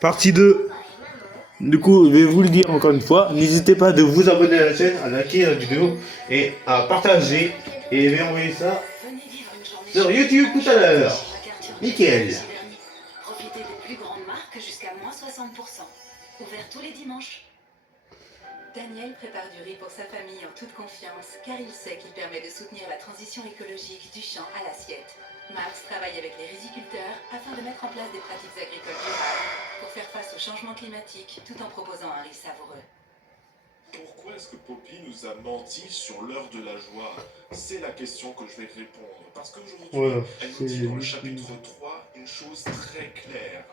Partie 2. Du coup, je vais vous le dire encore une fois, n'hésitez pas de vous abonner à la chaîne, à liker la vidéo et à partager et je vais envoyer ça sur YouTube tout à l'heure. Nickel. Profitez des plus grandes marques jusqu'à moins 60%. Ouvert tous les dimanches. Daniel prépare du riz pour sa famille en toute confiance, car il sait qu'il permet de soutenir la transition écologique du champ à l'assiette. Max travaille avec les riziculteurs afin de mettre en place des pratiques agricoles durables pour faire face au changement climatique tout en proposant un riz savoureux. Pourquoi est-ce que Poppy nous a menti sur l'heure de la joie? C'est la question que je vais répondre. Parce qu'aujourd'hui, elle nous dit dans le chapitre 3 une chose très claire.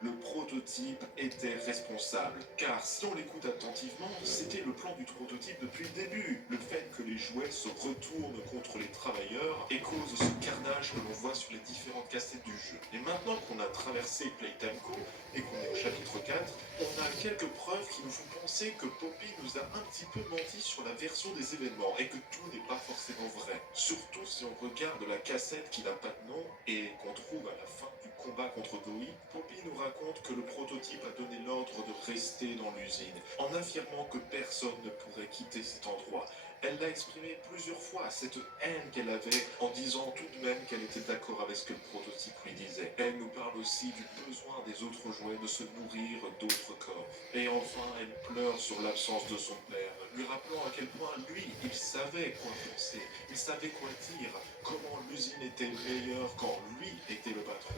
Le prototype était responsable, car si on l'écoute attentivement, c'était le plan du prototype depuis le début. Le fait que les jouets se retournent contre les travailleurs et cause ce carnage que l'on voit sur les différentes cassettes du jeu. Et maintenant qu'on a traversé Playtime Co et qu'on est au chapitre 4, on a quelques preuves qui nous font penser que Poppy nous a un petit peu menti sur la version des événements et que tout n'est pas forcément vrai. Surtout si on regarde la cassette qui n'a pas de nom et qu'on trouve à la fin du combat contre Goi, Poppy nous raconte que le prototype a donné l'ordre de rester dans l'usine, en affirmant que personne ne pourrait quitter cet endroit. Elle l'a exprimé plusieurs fois, cette haine qu'elle avait, en disant tout de même qu'elle était d'accord avec ce que le prototype lui disait. Elle nous parle aussi du besoin des autres jouets de se nourrir d'autres corps. Et enfin, elle pleure sur l'absence de son père, lui rappelant à quel point lui, il savait quoi penser, il savait quoi dire, comment l'usine était meilleure quand lui était le patron.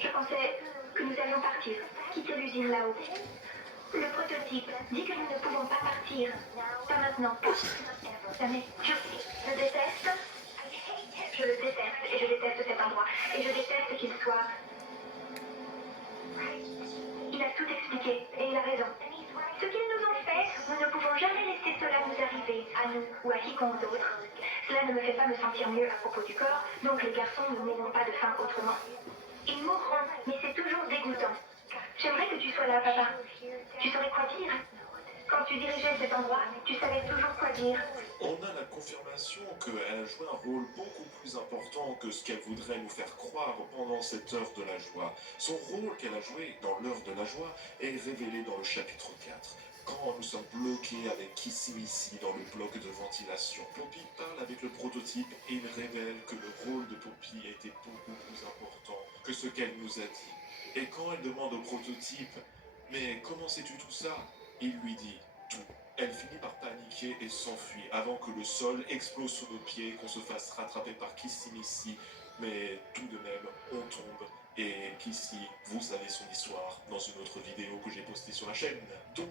Je pensais que nous allions partir, quitter l'usine là-haut. Le prototype dit que nous ne pouvons pas partir. Pas maintenant, pas. Jamais. Je le déteste. Je le déteste et je déteste cet endroit. Et je déteste qu'il soit... Il a tout expliqué et il a raison. Ce qu'ils nous ont fait, nous ne pouvons jamais laisser cela nous arriver, à nous ou à quiconque d'autre. Cela ne me fait pas me sentir mieux à propos du corps, donc les garçons ne mourront pas de faim autrement. Ils mourront, mais c'est toujours dégoûtant. J'aimerais que tu sois là, papa. Tu saurais quoi dire. Quand tu dirigeais cet endroit, tu savais toujours quoi dire. On a la confirmation qu'elle a joué un rôle beaucoup plus important que ce qu'elle voudrait nous faire croire pendant cette heure de la joie. Son rôle qu'elle a joué dans l'heure de la joie est révélé dans le chapitre 4. Quand nous sommes bloqués avec Kissimisi dans le bloc de ventilation, Poppy parle avec le prototype et il révèle que le rôle de Poppy était beaucoup plus important que ce qu'elle nous a dit. Et quand elle demande au prototype « Mais comment sais-tu tout ça ?» il lui dit « Tout ». Elle finit par paniquer et s'enfuit avant que le sol explose sous nos pieds, qu'on se fasse rattraper par Kissimisi. Mais tout de même, on tombe. Et Kissy, vous savez son histoire dans une autre vidéo que j'ai postée sur la chaîne. Donc,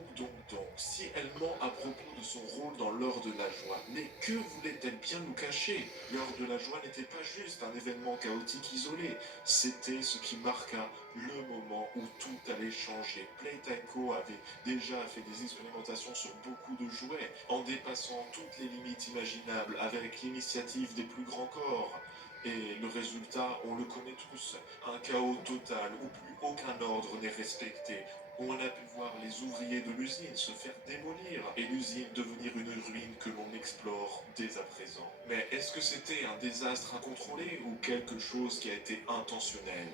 si elle ment à propos de son rôle dans l'heure de la joie, mais que voulait-elle bien nous cacher? L'heure de la joie n'était pas juste un événement chaotique isolé, c'était ce qui marqua le moment où tout allait changer. Playtime Co avait déjà fait des expérimentations sur beaucoup de jouets, en dépassant toutes les limites imaginables avec l'initiative des plus grands corps. Et le résultat, on le connaît tous, un chaos total où plus aucun ordre n'est respecté, où on a pu voir les ouvriers de l'usine se faire démolir et l'usine devenir une ruine que l'on explore dès à présent. Mais est-ce que c'était un désastre incontrôlé ou quelque chose qui a été intentionnel?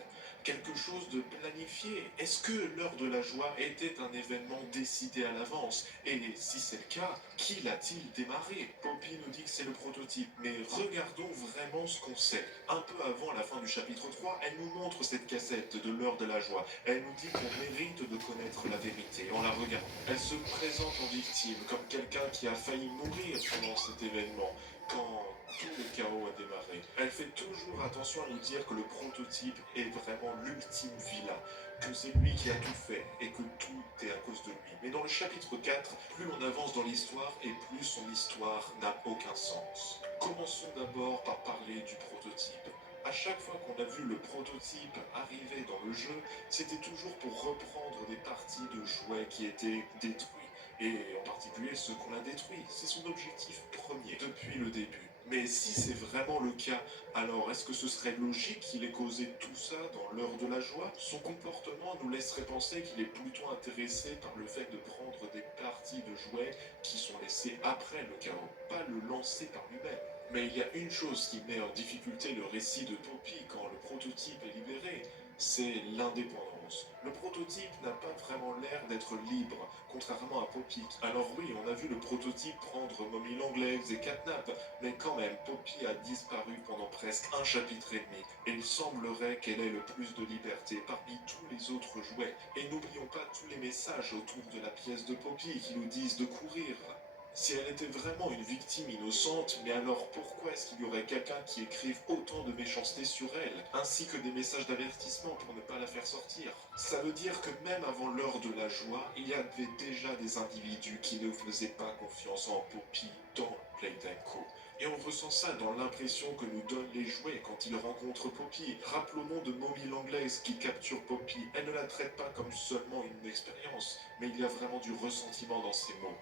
Quelque chose de planifié? Est-ce que l'heure de la joie était un événement décidé à l'avance? Et si c'est le cas, qui l'a-t-il démarré? Poppy nous dit que c'est le prototype, mais regardons vraiment ce qu'on sait. Un peu avant la fin du chapitre 3, elle nous montre cette cassette de l'heure de la joie. Elle nous dit qu'on mérite de connaître la vérité en la regardant. Elle se présente en victime, comme quelqu'un qui a failli mourir pendant cet événement, quand tout le chaos a démarré. Elle fait toujours attention à nous dire que le prototype est vraiment l'ultime vilain, que c'est lui qui a tout fait et que tout est à cause de lui. Mais dans le chapitre 4, plus on avance dans l'histoire et plus son histoire n'a aucun sens. Commençons d'abord par parler du prototype. À chaque fois qu'on a vu le prototype arriver dans le jeu, c'était toujours pour reprendre des parties de jouets qui étaient détruits. Et en particulier ceux qu'on a détruits. C'est son objectif premier depuis le début. Mais si c'est vraiment le cas, alors est-ce que ce serait logique qu'il ait causé tout ça dans l'heure de la joie? Son comportement nous laisserait penser qu'il est plutôt intéressé par le fait de prendre des parties de jouets qui sont laissées après le chaos, pas le lancer par lui-même. Mais il y a une chose qui met en difficulté le récit de Poppy quand le prototype est libéré, c'est l'indépendance. Le prototype n'a pas vraiment l'air d'être libre, contrairement à Poppy. Alors oui, on a vu le prototype prendre Mommy Longlegs et Catnap, mais quand même, Poppy a disparu pendant presque un chapitre et demi, et il semblerait qu'elle ait le plus de liberté parmi tous les autres jouets. Et n'oublions pas tous les messages autour de la pièce de Poppy qui nous disent de courir. Si elle était vraiment une victime innocente, mais alors pourquoi est-ce qu'il y aurait quelqu'un qui écrive autant de méchanceté sur elle, ainsi que des messages d'avertissement pour ne pas la faire sortir? Ça veut dire que même avant l'heure de la joie, il y avait déjà des individus qui ne faisaient pas confiance en Poppy dans Playtime Co. Et on ressent ça dans l'impression que nous donnent les jouets quand ils rencontrent Poppy. Rappelons-nous de Mommy Longlegs qui capture Poppy. Elle ne la traite pas comme seulement une expérience, mais il y a vraiment du ressentiment dans ses mots.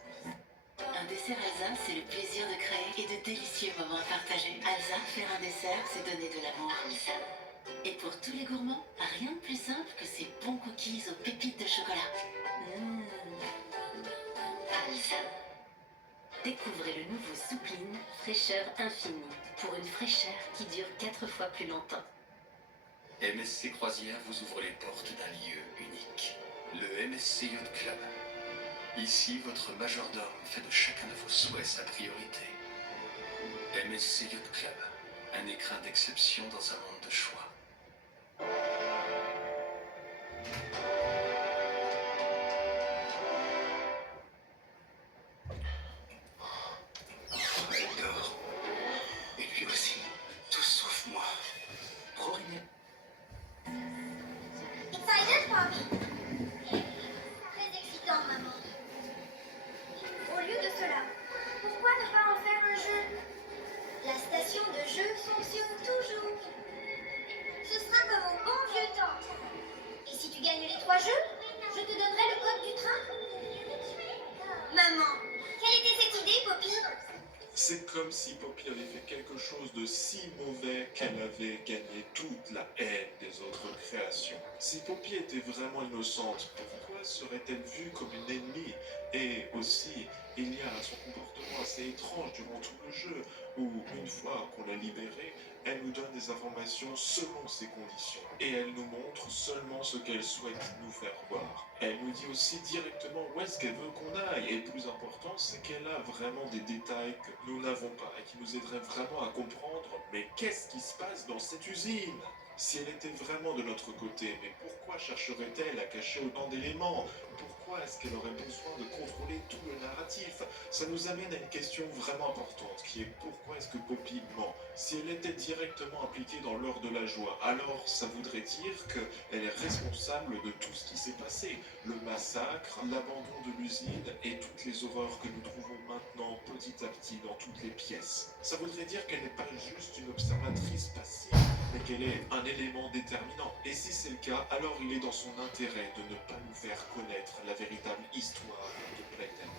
Un dessert Alsa, c'est le plaisir de créer et de délicieux moments partagés. Alsa, faire un dessert, c'est donner de l'amour. Et pour tous les gourmands, rien de plus simple que ces bons cookies aux pépites de chocolat. Alsa. Découvrez le nouveau Soupline, fraîcheur infinie, pour une fraîcheur qui dure 4 fois plus longtemps. MSC Croisière vous ouvre les portes d'un lieu unique, le MSC Yacht Club. Ici, votre majordome fait de chacun de vos souhaits sa priorité. MSC Yacht Club, un écrin d'exception dans un monde de choix. Elle dort. Et lui aussi. Tous sauf moi. Rory. Excited, Bobby? Très excitant, maman. Au lieu de cela, pourquoi ne pas en faire un jeu? La station de jeu fonctionne toujours. Ce sera comme au bon vieux temps. Et si tu gagnes les 3 jeux, je te donnerai le code du train. Maman, quelle était cette idée, Poppy? C'est comme si Poppy avait fait quelque chose de si mauvais qu'elle avait gagné toute la haine des autres créations. Si Poppy était vraiment innocente, pourquoi serait-elle vue comme une ennemie? Et aussi, il y a son comportement assez étrange durant tout le jeu, où une fois qu'on l'a libérée, elle nous donne des informations selon ses conditions. Et elle nous montre seulement ce qu'elle souhaite nous faire voir. Elle nous dit aussi directement où est-ce qu'elle veut qu'on aille. Et le plus important, c'est qu'elle a vraiment des détails que nous n'avons pas et qui nous aideraient vraiment à comprendre, mais qu'est-ce qui se passe dans cette usine? Si elle était vraiment de notre côté, mais pourquoi chercherait-elle à cacher autant d'éléments? Pourquoi est-ce qu'elle aurait besoin de contrôler tout le narratif? Ça nous amène à une question vraiment importante, qui est pourquoi est-ce que Poppy ment? Si elle était directement impliquée dans l'heure de la joie, alors ça voudrait dire qu'elle est responsable de tout ce qui s'est passé. Le massacre, l'abandon de l'usine et toutes les horreurs que nous trouvons maintenant petit à petit dans toutes les pièces. Ça voudrait dire qu'elle n'est pas juste une observatrice passive, mais qu'elle est un élément déterminant. Et si c'est le cas, alors il est dans son intérêt de ne pas nous faire connaître la véritable histoire de Playtime.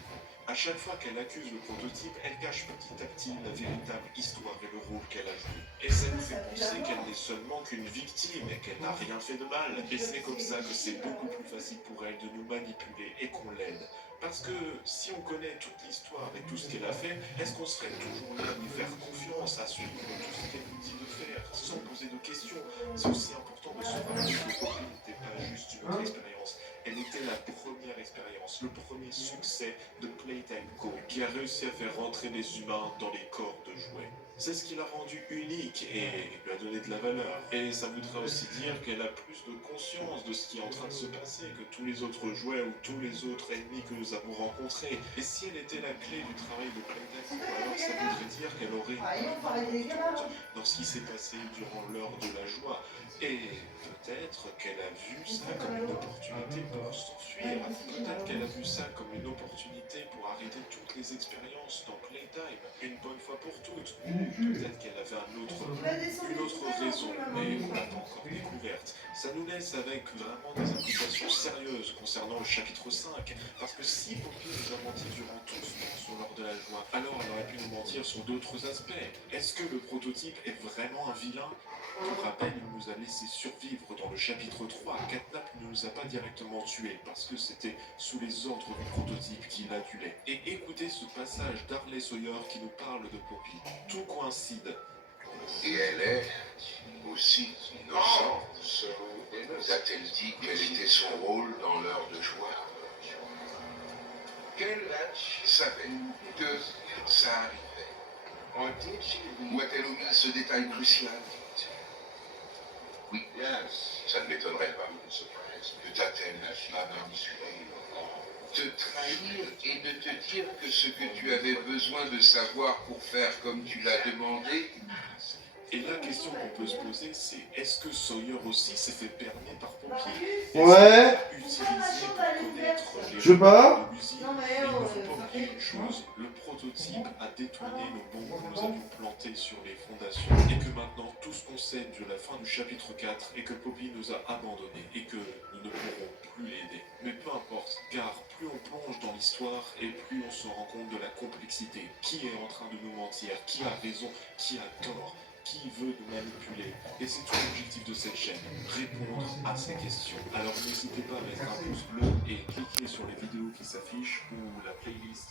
À chaque fois qu'elle accuse le prototype, elle cache petit à petit la véritable histoire et le rôle qu'elle a joué. Et ça nous fait penser qu'elle n'est seulement qu'une victime et qu'elle n'a rien fait de mal. Et c'est comme ça que c'est beaucoup plus facile pour elle de nous manipuler et qu'on l'aide. Parce que si on connaît toute l'histoire et tout ce qu'elle a fait, est-ce qu'on serait toujours là à lui faire confiance, à suivre tout ce qu'elle nous dit de faire, sans poser de questions? C'est aussi important de se rappeler que Poppy n'était pas juste une autre expérience. Elle était la première expérience, le premier succès de Playtime Co, qui a réussi à faire rentrer des humains dans les corps de jouets. C'est ce qui l'a rendue unique et lui a donné de la valeur. Et ça voudrait aussi dire qu'elle a plus de conscience de ce qui est en train de se passer que tous les autres jouets ou tous les autres ennemis que nous avons rencontrés. Et si elle était la clé du travail de Playtime Co, alors ça voudrait dire qu'elle aurait une doute dans ce qui s'est passé durant l'heure de la joie. Et peut-être qu'elle a vu ça comme une opportunité pour s'enfuir. Peut-être qu'elle a vu ça comme une opportunité pour arrêter toutes les expériences dans Playtime, une bonne fois pour toutes. Peut-être qu'elle avait une autre raison, mais on l'a pas encore découverte. Ça nous laisse avec vraiment des implications sérieuses concernant le chapitre 5. Parce que si Poppy nous a menti durant tout ce temps sur l'heure de la joie, alors elle aurait pu nous mentir sur d'autres aspects. Est-ce que le prototype est vraiment un vilain? Pour rappel, il nous a laissé survivre dans le chapitre 3. Catnap ne nous a pas directement tués parce que c'était sous les ordres du prototype qu'il adulait. Et écoutez ce passage d'Harley Sawyer qui nous parle de Poppy. Tout coïncide. Et elle est aussi innocente. T'a-t-elle dit quel était son rôle dans l'heure de joie? Qu'elle savait que ça arrivait. Ou a-t-elle omis ce détail crucial? Oui, ça ne m'étonnerait pas. Que t'a-t-elle aventuré? Te trahir et de te dire que ce que tu avais besoin de savoir pour faire comme tu l'as demandé. Et la question qu'on peut se poser, c'est est-ce que Sawyer aussi s'est fait berner par Poppy? Ouais. Utilisé pour connaître les Je sais pas. de l'usine. Mais il ne faut pas oublier une chose, le prototype a détourné nos bombes que nous avions plantées sur les fondations et que maintenant tout ce qu'on sait de la fin du chapitre 4 est que Poppy nous a abandonnés et que nous ne pourrons plus l'aider. Mais peu importe, car plus on plonge dans l'histoire et plus on se rend compte de la complexité. Qui est en train de nous mentir? Qui a raison? Qui a tort? Qui veut nous manipuler? Et c'est tout l'objectif de cette chaîne, répondre à ces questions. Alors n'hésitez pas à mettre un pouce bleu et cliquer sur les vidéos qui s'affichent ou la playlist